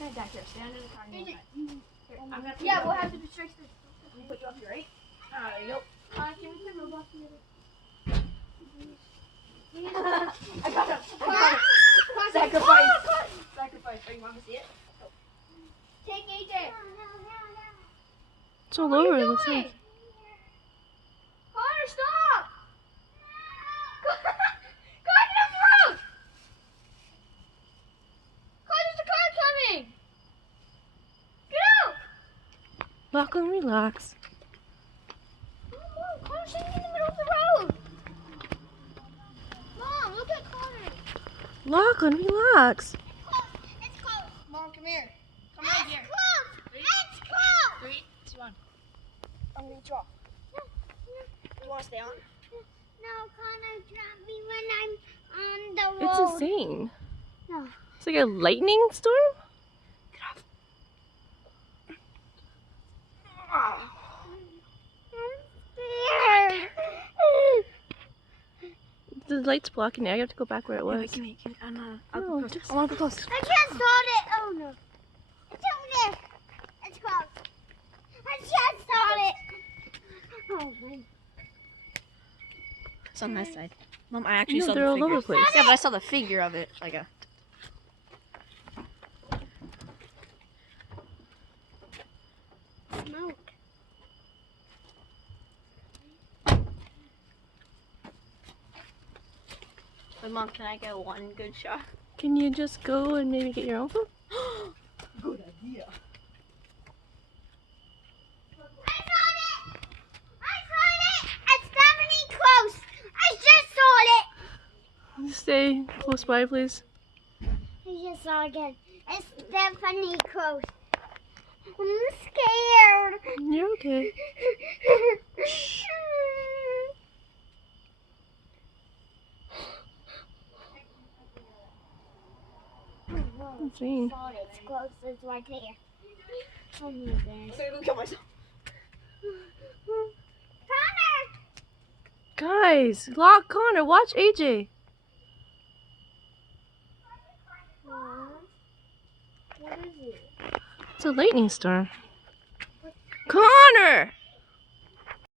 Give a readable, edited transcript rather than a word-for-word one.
Stand back here. Stand in the car. Here, I'm gonna Yeah, we'll have to restrict this. Let me put you up here, right? There you go. Can we move off the other? I got him. Sacrifice. Sacrifice. Are you want to see it? Take AJ. It's all over. It looks like. Connor, stop! Connor, the road! Connor, there's a car coming! Get out! Lachlan, relax. Mom, Connor's sitting in the middle of the road. Mom, look at Connor. Lachlan, relax. It's close. Mom, come here. Come right here. Close. It's close. 3, 2, 1. I'm gonna draw. You want to stay on? No, Connor, drop me when I'm on the road. It's insane. No. It's like a lightning storm. Get off. I'm scared. The light's blocking now. You have to go back where it was. Give me. I'll No, go close. just- I want to go close. I can't start it. Oh no. It's over there. It's close. I can't start it. Oh man. It's on this side. Mom, I actually No, saw they're the all figure. over the place. Yeah, but I saw the figure of it. Like a. Smoke. But Mom, can I get one good shot? Can you just go and maybe get your own phone? Good idea. I saw it. I saw it. It's definitely close. I just saw it. Stay close by, please. I just saw it again. It's definitely close. I'm scared. You're okay. Insane. It's close. It's right there. Oh my goodness. I'm gonna go kill myself. Connor! Guys, Connor, watch AJ. What is it? It's a lightning storm. Connor!